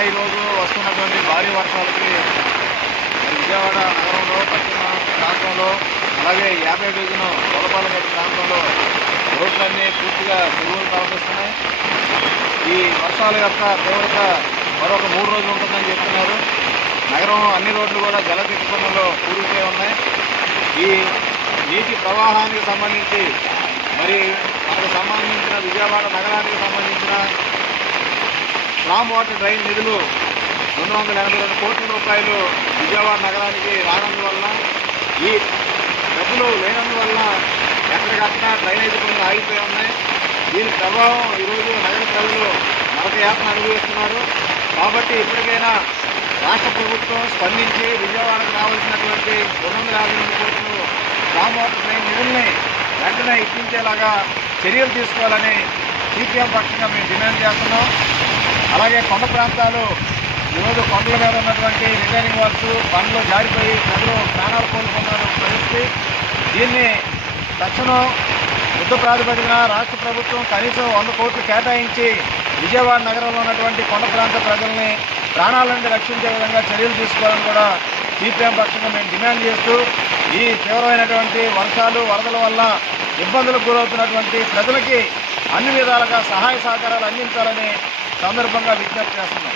ఈరోజు వస్తున్నటువంటి భారీ వర్షాలకి విజయవాడ నగరంలో పశ్చిమ ప్రాంతంలో అలాగే 50 డివిజన్ గొల్లపాలెం ప్రాంతంలో రోడ్లన్నీ పూర్తిగా చెరువులు ప్రవహిస్తున్నాయి. ఈ వర్షాల యొక్క తీవ్రత మరొక 3 రోజులు ఉంటుందని చెప్తున్నారు. నగరం అన్ని రోడ్లు కూడా జలదిగ్బంధంలో కూరుకుపోయి ఉన్నాయి. ఈ నీటి ప్రవాహానికి సంబంధించి మరి మనకు సంబంధించిన విజయవాడ నగరానికి సంబంధించిన స్లామ్ వాటర్ డ్రైన్ నిధులు 282 కోట్ల రూపాయలు విజయవాడ నగరానికి రానందువల్ల, ఈ డబ్బులు లేనందువల్ల ఎక్కడికక్కడ డ్రైనేజీ పనులు ఆగిపోయి ఉన్నాయి. దీని ప్రభావం ఈరోజు నగర ప్రజలు నరకయాతన అనుభవిస్తున్నారు. కాబట్టి ఇప్పటికైనా రాష్ట్ర ప్రభుత్వం స్పందించి విజయవాడకు రావాల్సినటువంటి 252 కోట్లు స్లామ్ వాటర్ డ్రైన్ నిధుల్ని వెంటనే ఇప్పించేలాగా చర్యలు తీసుకోవాలని సిపిఎం పక్షంగా మేము డిమాండ్ చేస్తున్నాం. అలాగే కొండ ప్రాంతాలు ఈరోజు కొండల మీద ఉన్నటువంటి రిటైనింగ్ వాల్స్ బండ్లు జారిపోయి ప్రజలు ప్రాణాలు కోల్పోతున్న పరిస్థితి. దీన్ని తక్షణం యుద్ధ ప్రాతిపదికన రాష్ట్ర ప్రభుత్వం కనీసం 100 కోట్లు కేటాయించి విజయవాడ నగరంలో ఉన్నటువంటి కొండ ప్రాంత ప్రజల్ని ప్రాణాల నుండి రక్షించే విధంగా చర్యలు తీసుకోవాలని కూడా సిపిఎం పక్షంగా మేము డిమాండ్ చేస్తూ, ఈ తీవ్రమైనటువంటి వర్షాలు వరదల వల్ల ఇబ్బందులకు గురవుతున్నటువంటి ప్రజలకి అన్ని విధాలుగా సహాయ సహకారాలు అందించాలని సందర్భంగా విజ్ఞప్తి చేస్తున్నాం.